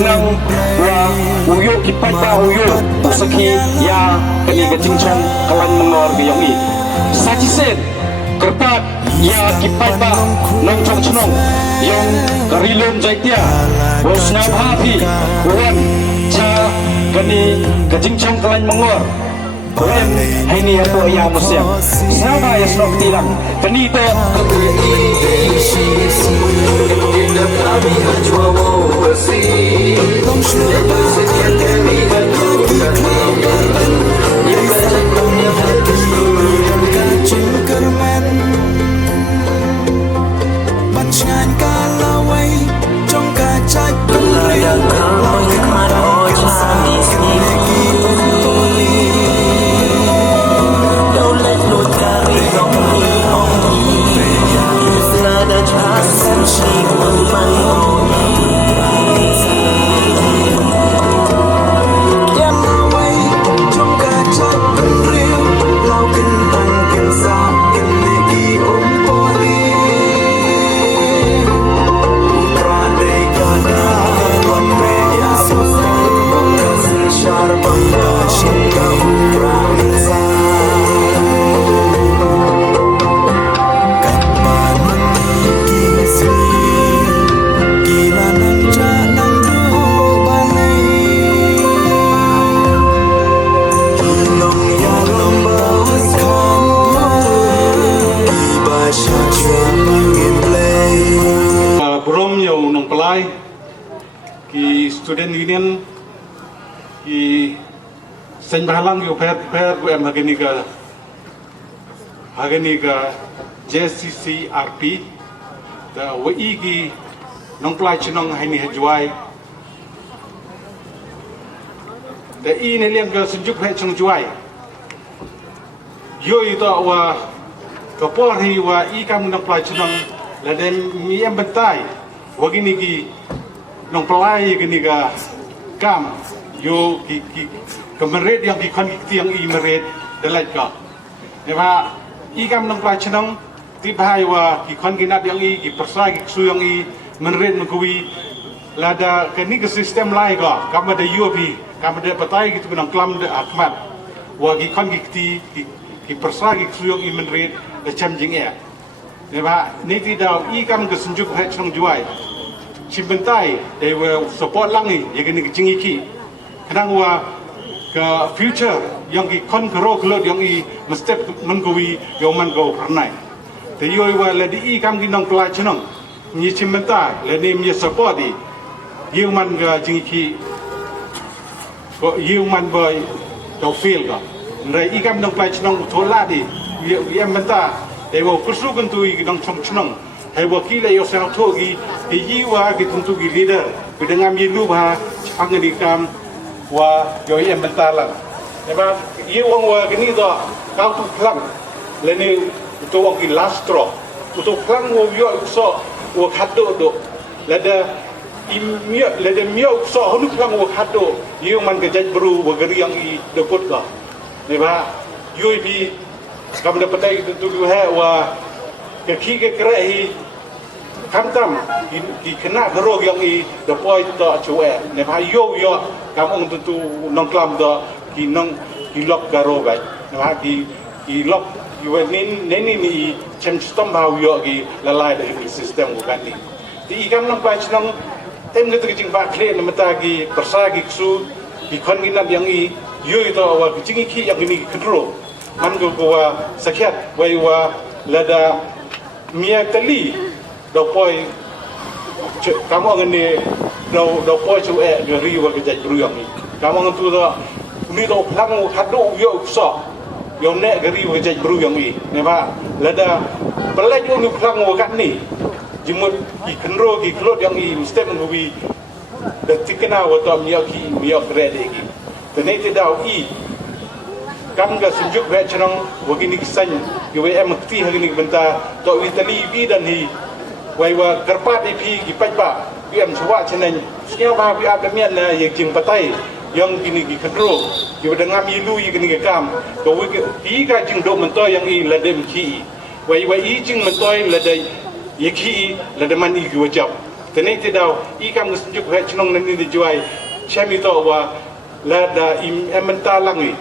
Nang uyuk kipat pa uyuk usaki ya kani kecincang kalan mengor geyongi sajiset kerpat ya kipat pa nang chongchnong yang karilum jaitia bos ngabhapi wan cha kani kecincang kalan mengor wan ini atau ya musyam sama ya snok tilang kani te student union ki sen bahalang yo pher ku em hagani ga JCCRP da wi gi nong plai chinong haini hajwai da i ne liang ga sunjuk he chung juai yo i to wa ka por hi wa i kam nong plai chinong la dem mi em bentai wa gini gi nong pelai gini ga kam yo ki kemerit yang ki kon ki yang i merit delai ka ne ba i kam nong pelai chenong ti bahai wa ki kon ginat yang i ki persai ki su yang i merit mengui lada kini ke sistem lai ka kam ada UP kam ada patai gitu nong klam de akmat wa ki kon ki persai ki su yang i merit de cham jing ya ne ba ni ti dau i kam ke sunjuk he chong juai Simpentai, they will support langi, yang ini kecing iki. Kadang wa ke future yang ki kon kero kelot yang i mesti mengkui yang man go pernai. Tapi yo wa ladi i kam ki nong pelai chenong, ni simpentai, ladi mi support di. Yang man ke kecing iki, ko yang man boy to feel ka. Nrai i kam nong pelai chenong thola di, yang benta, they will kursu kentui ki nong chong chenong. Hai wakil yo sel tho gi yi wa gi tentu gi leader bidangam yi lu ba chang ni kam wa yo em bentala ne ba yi wong wa gini do kau tu klang le ni to wong gi last straw to klang wo yo so wo khado do le da imia le da mio so honu klang wo khado yi man ga jaj bru wo gari yang i de pot ka ne ba yo bi kam da patai tentu gi ha wa ke ki ke krehi kam ki kena gerog yang i the point to chue ne ba yo kam ong tu nong klam do ki nong ki lok garo ba ne ba ki lok you ni ni chem stom ba yo ki lalai de sistem ko kan ni ti kam nong pa chnong tem ne tu jing ba kle ne mata ki persa ki su ki kon gi nap yang i yo to wa ki jing ki yang ni kontrol man go wa sakyat wa lada mia kali do poi kamu ngene do poi chu e ngeri wa ke jaj bruyang ni kamu ngentu do ni do plang khado yo so yo ne ngeri wa jaj bruyang ni ne ba lada pelaj ni plang wa kat ni jimut ki kenro ki klot yang i mesti mengubi da tikena wa to mia krede ki tene te dau i kam ga sunjuk ve chnong wagini kisan yo em ti hagini benta to vitali vi dan hi wai wa karpat ipi ki pajpa em suwa chenen skiao ba vi ap mian na ye jing patai yang gini ki khadro yo dangam yilu yi gini kam ko wi ki ga jing do mento yang i ladem ki wai jing mentoi la dai yeki la de man igi wajab tenai te dau I kam ngesjuk he chnong nan ni juai chami to wa la da im ementa langi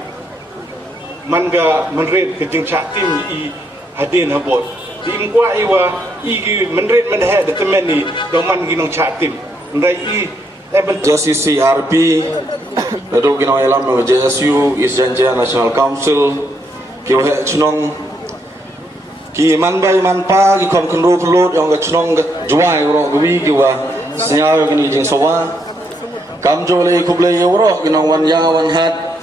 manga menret ke jing chat tim I hadin habot tim kwa I wa igi menret men he de temeni do man gi nong chat tim ndai I JCC RP Laduk Ginong Elam JSU East Janjia National Council Kiu Hek Chnong Ki Man Bay Man Pa Ki Kon Kenru Pelot Yang Ke Chnong Juai Urok Gwi Ki Wa Senyau Gini Jing Sawa Kam Jo Le Kuble Urok Ginong Wan Ya Wan Hat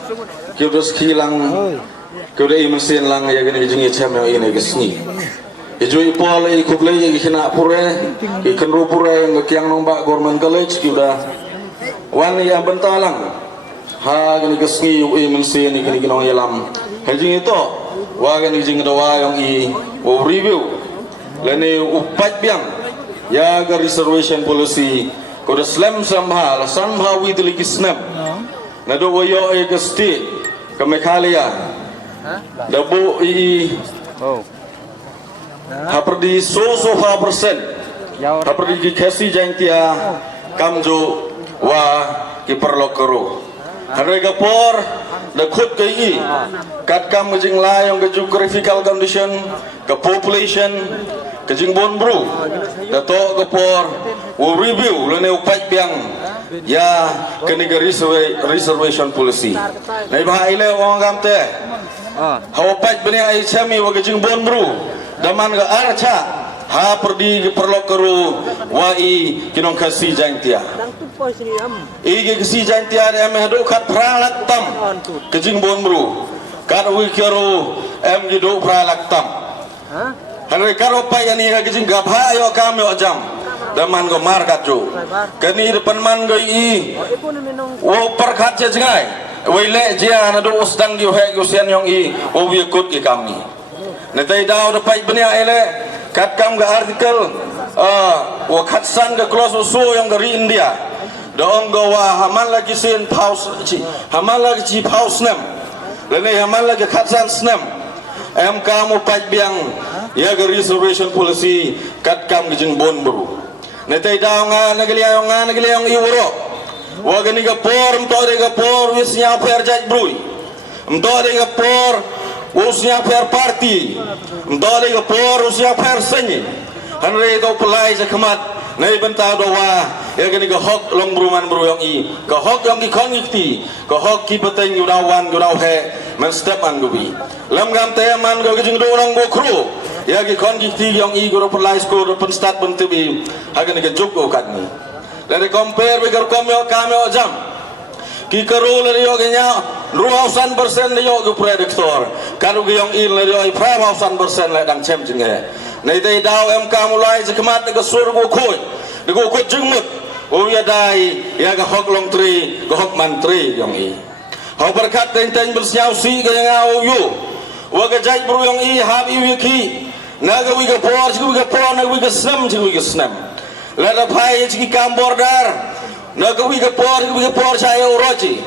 Kiu Dus Ki Lang Kiu De Mesin Lang Ya Gini Jing Ichem Yang Ini Kesni Ijui Paul I Kuble Ki Kina Pure Ki Kenru Pure Yang Kiang Nombak Government College Kiu Da Wan yang bentalang ha gini kesngi ui mensi ni gini ginong yalam hejing itu wa gini jing dawa yang I review lene upat biang ya ga reservation policy ko da slam somehow we the snap na do yo e gesti ke Mekhalia da bu I ha perdi so 5% ha perdi ki khasi jantia kamjo wa ki perlo kero harga por da khut ke I kat kam jing la yang ke geographical condition ke population ke jing bon bru da to ke por wo review le ne upat biang ya ke negeri reservation policy nai ba ile wong gam te ha upat bani ai chami wa ke jing bon bru daman ga archa ha perdi perlo kero wa I kinong kasi jantia igi kasi jantia em hadu khat pralak tam kejing bon bru kat wi kero em jidu pralak tam hanre karo pa yani ha kejing gabha yo kam yo jam daman go mar kat jo kani depan man go I wo perkhat je jangai wi le jia na do usdang yo he go sian yong I wo wi kut ki kami netai dau de pai benia ele kat kam ga artikel wa khatsan ga close usu yang dari India dong gawa hamal lagi sin paus hamal lagi ci paus nem lene hamal lagi khatsan snem em kamu pai biang ya ga reservation policy kat kam gijing bon bru netai dau nga nagaliang iwro wa ga ni ga por mto de ga por wis nya per jaj brui mto de ga por usnya per parti mdole ga por usnya per senyi hanre go pelai zakmat nei benta dowa ya gani ga hok long bruman bru yang I ga hok yang ki kon ikti ga hok ki peteng yudawan yudau he men step an gubi lam gam te man go gijing do long go kru ya ki kon ikti yang I go pelai sko do pen start pen tibi ha gani ga juk go kat ni le compare we gar komyo kamyo jam ki karu le yo genya 200% le yo go predictor karu ge yong il le yo 500% le dang chem jinge nei dei dau em ka mulai zakmat ga sur go khoi de go ko jingmut o ya dai ya ga hok long tri go hok man tri yong I ho berkat teng bersiau si ga ngau yu wa ga jai bru yong I hab I wiki na ga wi ga por na wi ga snam le da phai chi kam bordar na ga wi ga por cha yo roji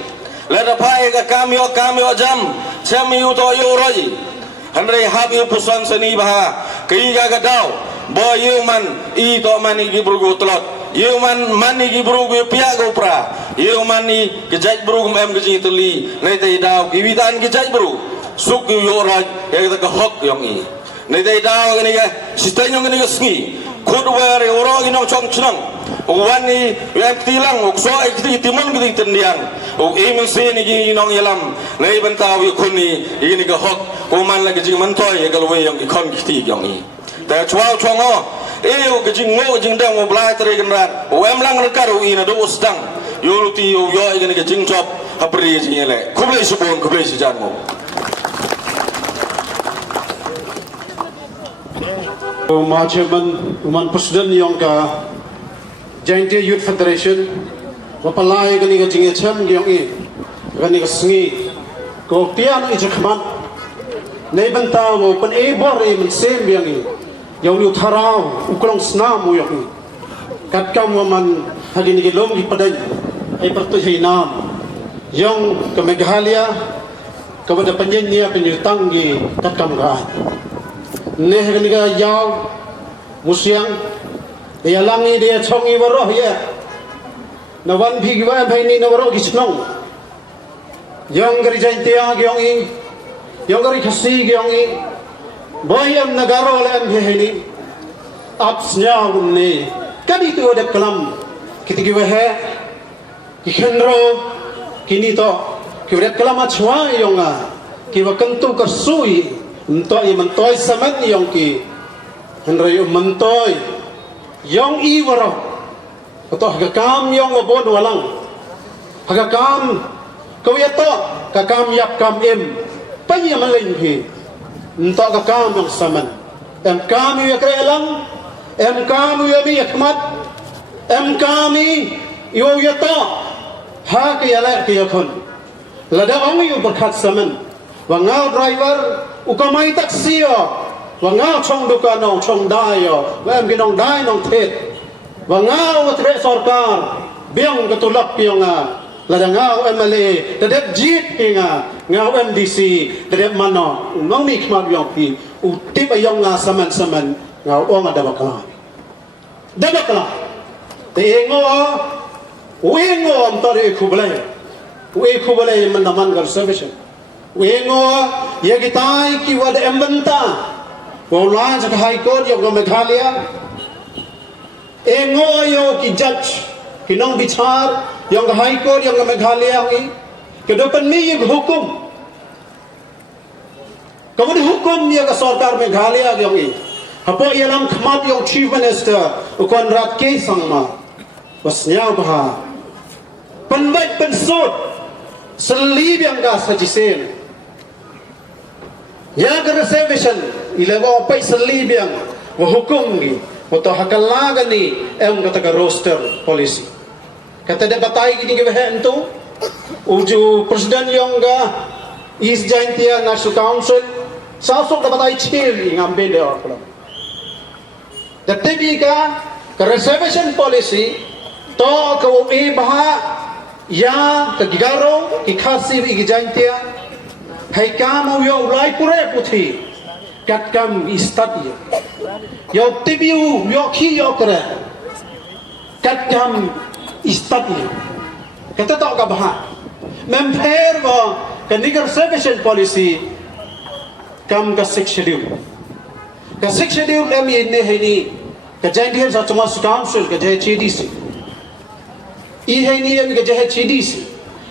le da phai ga kam yo jam chem yu to yo roji hanre hab yu pusan seni bah kai ga dau bo yu man I to mani gi brugo tlot yu man mani gi brugo pia go pra yu mani ge jaj brugo em ge tuli nei dei dau gi witan ge jaj bru suk yo roj ya ga hok yong I nei dei dau ge ni ge sistem yong ge ni ge sngi khut wa re oro gi nong chong chnang wani yang tilang ukso ikti timun gidi tendian uk imun sini gi nong yalam nei bentaw yu khuni ini ga hok kuman lagi jing mantoy ya galwe yang ikon giti yang I ta chwao chongo eu ga jing ngo jing dang mo blai tre gan rat o em lang na karu ina do usdang yuluti yo yo ga ga jing chop hapri jing ele kuble subon kuble si janmo Majemen uman presiden yang ka Jantia Youth Federation wapalai gani ga jinge cham gyong I gani ga sngi ko tian I jakman nei banta wo pen e bor e men sem biang I yong yu tharau uklong snam wo yong kat kam man hagini gi lom gi padai ai pertu hinam yong ke Meghalaya kepada penyanyi penyertang gi kat kam ga neh kani ka yaw musyang ya langi dia chongi waroh ya na wan bhi wa bhai ni na waroh kisnong yang gari jantia gyong i yang gari khasi gyong i boyam nagaro le am bhi ni apsnya unne kadi tu ada kalam kitigi wa hai ki khenro kini to ki udat kalam achwa yonga ki wa kentu kasui untuk i mentoi saman yong ki henry mentoi yong i waro atau hakam yong obon walang hakam kawiyato kakam yap kam em panya malin hi untuk kakam yong saman em kami ya krelang em kami ya mi hikmat em kami yo yato ha ki ala ki yakun lada ong yu berkat saman wangau driver ukamai taksi yo wangau chong dukan nong chong dai yo wem ginong dai nong thet wangau tre sarkar biang ketulak pionga ladangau MLA dadep jit pinga ngau MDC dadep mano ngong ni khmat yong pi utip ayong nga saman ngau ong ada bakla te wengo am tare kubale mandaman gar service wengo ye gitai ki wad embanta wala jak high court yo Meghalaya engo yo ki judge kinong bichar yo high court yo Meghalaya ngi kedepan mi ye hukum kemudian hukum ye ka sarkar Meghalaya yo ngi hapo yalang khmat yo chief minister Konrad K sangma wasnya bah penbaik pensut selib yang ka sajisen ya ke reservation ilago pai selib yang wa hukum gi wato hakalaga ni em kata ka roster policy kata de batai gini ke hen tu uju presiden yang ga East Jaintia National Council sasok da batai chil ngambe de akla tetapi ka reservation policy to ko e bah ya ke gigaro ki khasi East Jaintia hai kam yo ulai pure puthi kat kam istat yo tibiu yo khi yo kre kat kam istat kata tak ka bah mem pher go kan reservation policy kam ka 6 schedule em ne hai ni ka Jaintia sa chama council ka je CDC i hai ni em ka je CDC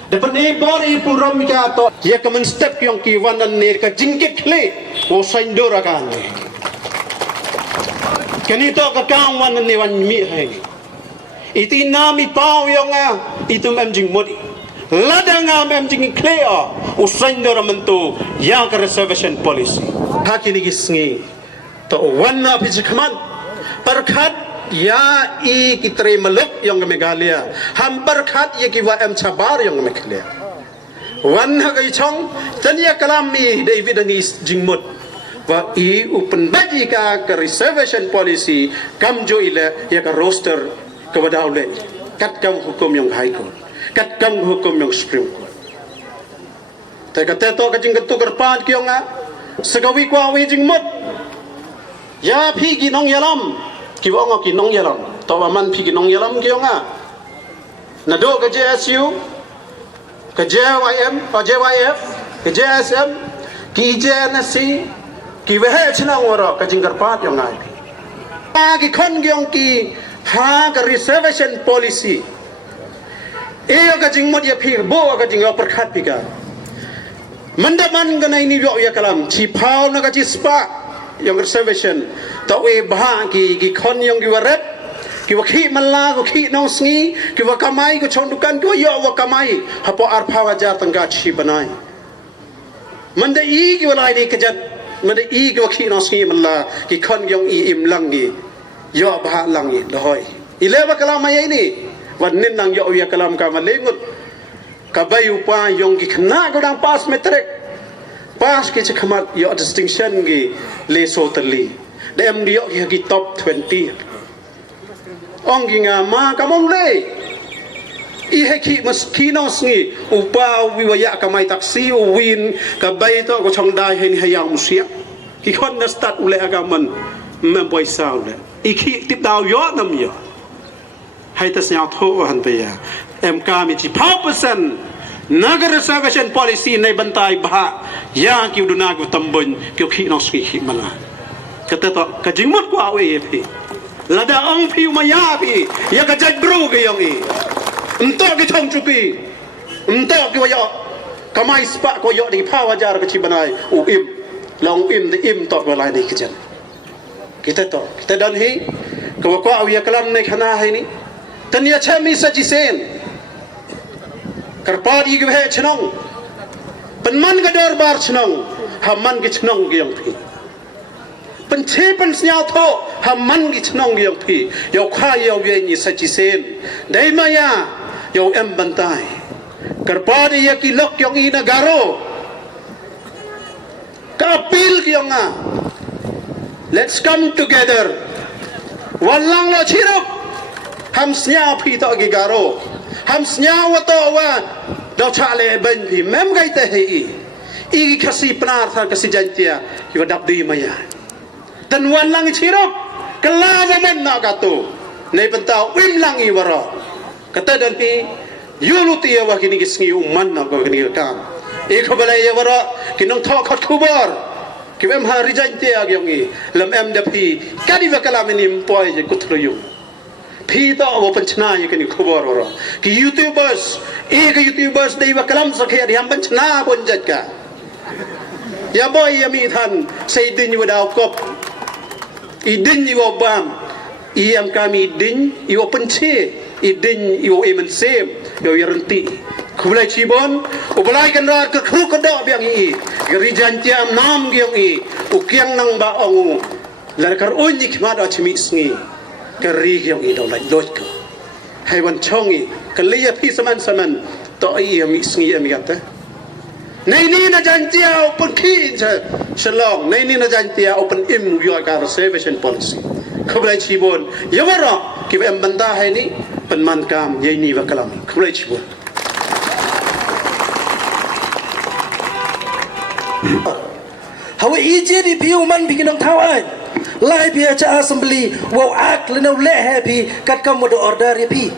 depan bor puram ka to ye kamen step yang ki wanan ne ka jingke khle o saindo rakan kani to ka kang wanan ne wan mi hai iti nami pau yang itu mem jing modi ladanga mem jing khle o saindo ramanto ya ka reservation policy hakini gisngi to wanna pichkman perkhat ya i kitre maluk yang Meghalaya hampar khat ye ki wa em chabar yang Meghalaya wan ha kai chong tania kalami David Anis jingmut wa i upen bagi ka reservation policy kam jo ile ya ka roster ka wadaule kat kam hukum yang high court kat kam hukum yang supreme court ta kata to ka jing tu kerpan ki yang segawi kwa wi jingmut ya phi ki nong yalam ki wa ngok ki nong yalam to man phi ki nong yalam ki nga na do ka JSU ka JYM ka JYF ka JSM ki JNC ki we he china ngora ka jingkar pat yang ngai pa ki khon gyong ki ha ka reservation policy e ka jingmot ya phi bo ka jing yo perkhat pi ka mandaman ka nai ni yo ya kalam chi phau na ka chi spa yang reservation to we bah ki khon yang ki waret ki wa khi malla ko khi nong sngi ki wa kamai ko chon dukan ko yo wa kamai hapo ar phawa jar tangka chi banai manda i ki walai ni kajat manda i ki wa khi nong sngi malla ki khon yang i im lang ni yo bah lang ni doi ile ba kalam ai ni wan nin nang yo ya kalam ka ma lengut ka bayu pa yong ki khna ko dang pass metric pas ke chakhamat yo distinction gi le so tali dem dio ki top 20 ong gi nga ma kamong le i heki mas kino sngi upa wi waya kamai taksi win ka bai to ko chong dai hen hayang musia ki khon na start ule agaman mem boy sao le iki tip dau yo nam yo hai ta snya tho han pe ya em ka mi chi 5% nagar reservation policy nei bantai ba ya ki uduna ku tambon ki khi no ski khi mala kata to ka jingmot ku awe pi lada ang pi maya pi ya ka jaj bro ke yang i ento ki thong chu pi ento ki wa yo kamai spa ko yo di pa wajar ke chi banai u im long im de im to ko lai di kijan kita dan hi ko ko awiya kalam nei khana hai ni tania chami sa ji sen karpadi ge he chnong penman ga dor bar chnong hamman ge chnong ge yang phi pen che pen snya tho hamman ge chnong ge yang phi yo kha yo ye ni sa ji sen dai maya yo em bantai karpadi ya ki lok yong ina garo kapil ki yong a let's come together walang lo chirok ham snya phi to gi garo ham snya wa to wa do chale ben phi mem gai te hi i khasi pnar tha kasi jantia ki dap di maya dan walang chirok kala zaman na ka tu nei pentau wim lang i waro kata dan pi yuluti ya wa kini kisngi umman na ko kini kam e khobalai ya waro kinong tho khat khubor kibem ha rijante agyongi lam em da phi kadi wa kalam ni poi je kuthroyu phi to wo panchna ye kini khubor waro ki youtubers dei wa kalam sakhe yam panchna bon jat ka ya boy ya mi than sei din wa daw kop i din ni wo bam i am kami din i wo panche i din i wo emen sem yo yaranti khulai chibon ubalai kan rar ke khru ka do biang i gerijan tiam nam giang i ukiang nang ba ong la kar un ni khma da chmi sngi kari giang i do lai dot ko hai wan chong i kalia phi saman to i mi sngi am gat nei ni na jan tia open khi shalong nei ni na jan tia open im yo ka reservation policy khulai chibon yawara ki em banda hai ni penman kam ye ni wa kalam khulai chibon Hawa ije di piu man bikin ang tawai lai pia cha assembly wow ak lenau le happy kat kam do order ya pi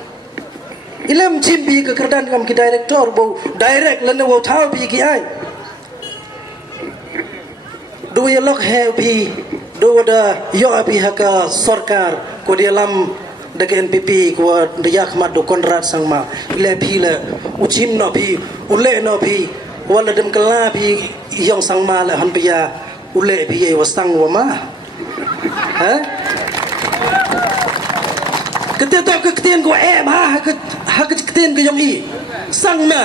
ilam chimbi ke kerdan kam ki director wow direct lenau wow taw pi ki ai do ya lok happy do da yo api haka sarkar ko dia lam deke NPP ko dia khmat do kontrak sang ma le pi le uchim no pi ule no pi wala dem kala pi yang sang ma la han pia ule pi e wasang wa ma ha kete to ke keten ko e ma ha ke keten ke yang i sang ma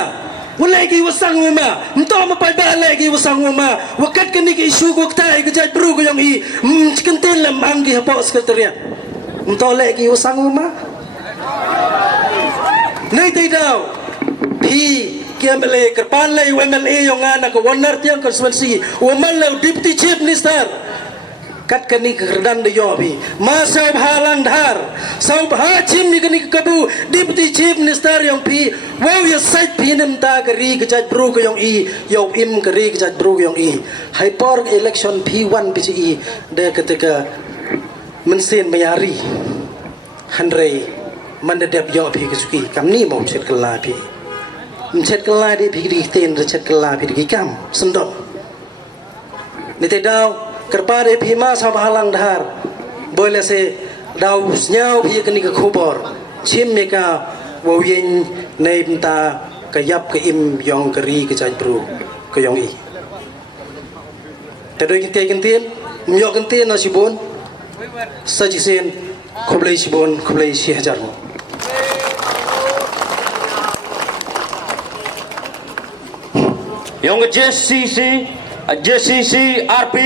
ule ki wasang wa ma mto ma pai ba le ki wasang wa ma wakat ke ni ki isu ko tai ke jai bru ko yang i kenten lam ang ki hapo sekretariat mto le ki wasang wa ma nei tai dau pi kiamele kerpan le UMLA yang anak ke wanar tiang konstituensi wamal deputy chief minister kat kani kerdan de yobi masa halang dhar sau hachim ni kani kabu deputy chief minister yang pi wow ya site pi nem ta kari ke jaj bru ke yang i yo im kari ke jaj bru yang i hyper election P1 PCI de ketika mensin mayari handrei mandadap yo pi kesuki kamni mau chet kala pi chet kala di phiri ten chet kala phiri kam sendok ni te daw kerpa de phima sa halang dhar boleh se daw nyau phi kani ka khobor chim me ka wo yin nei ta ka yap ka im yong kari ka chai bru ka yong i te doi kin tien myo kin tien na sibon sa ji sen khoblei sibon khoblei 6000 mo yang JCC RP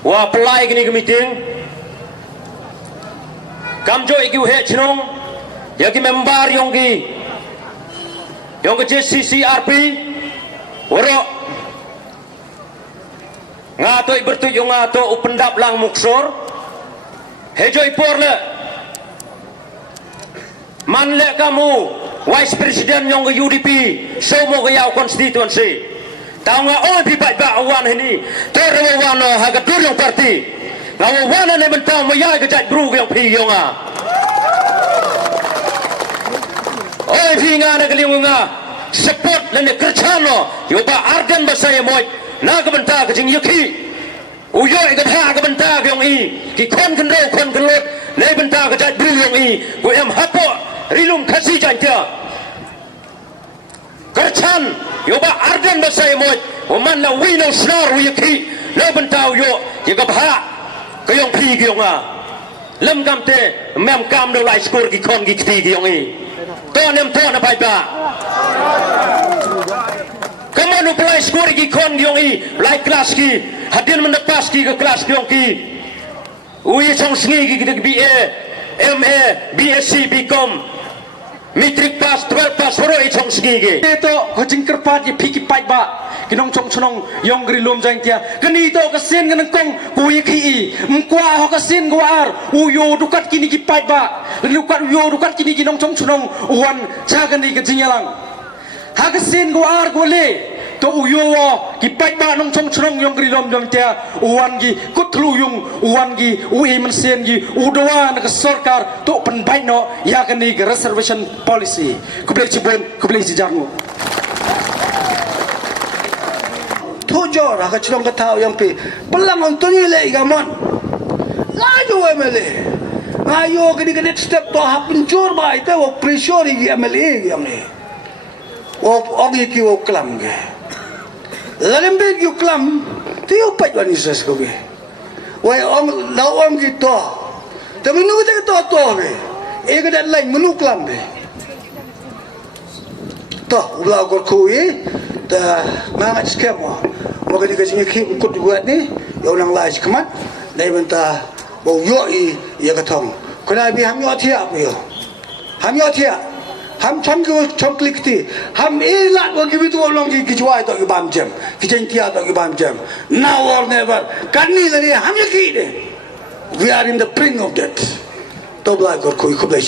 wa pelai gini ke meeting kamjo iku he chnong ya ki member yang ke JCC RP woro ngato bertuj yung ngato upendap lang muksor hejoi porle manle kamu Vice President yang ke UDP semua ke yau constituency tahu nga oi pi bai ba awan ini to re wan ha ga dur yang parti ngaw wan ne ben tahu maya ga jat bru yang pi yang a oi pi nga na kaliu nga support le ne kerchano yo ba argan ba saya moi na ga ben ta ga jing yaki uyo ga ha ga ben ta ga yang i ki kon kan ro kon kan lot le ben ta ga jat bru yang i go em hapo rilum khasi jan tia kerchan yo ba ardan ba sai mo man la wi no snar wi ki le ban tau yo ye ga ba ko yong phi ki yong a lam kam te mem kam do lai skor ki khon ki thi ki yong i to nem to na bai ba kamu no play skor ki khon ki yong i lai class ki hadin man pas ki ke class ki yong ki ui chong sngi ki BA MA BSc BCom Matric pass 12 pass horo e chong sgi ge to ko jingker pat ye phiki pai ba kinong chong chonong yong gri lom jang tia kani to ka sen ngan kong ku ye khi mkwa ho ka sen go ar u yo dukat kini ki pai ba lukat yo dukat kini kinong chong chonong uwan cha kani ka jingalang ha ka sen go ar go le to u yo ki pai ba nong chong chonong yong gri lom jang tia uwan gi kut thlu yung uwan gi u e man sen gi u doa na ka sarkar to pan bai no ya kani ka reservation policy ku blai chibon ku blai jijarnu Tujuh rakyat curang kata yang pi pelang untuk ni leh gamon ngaju MLA ngayo kini step to hapin jur ba itu wok pressure igi MLA yang ni wok ogi ki wok klam ge lalem be ki klam tiu pat wani sas ko ge wai ong lau ong ki to tapi nu ke to ge e ke dat lain menu klam be to ulah gor kui ta mangat skemo maka di kasih kim kut buat ni yang orang lain kemat dari benda bau yoi ia ketong kena bi ham yo tiap yo ham yo tiap ham chom klik ti ham ilat bagi itu orang ki juai to ki bam jam ki chen tia to ki bam jam now or never kan ni lani ham yo ki de we are in the brink of death to bla gor koi ko blai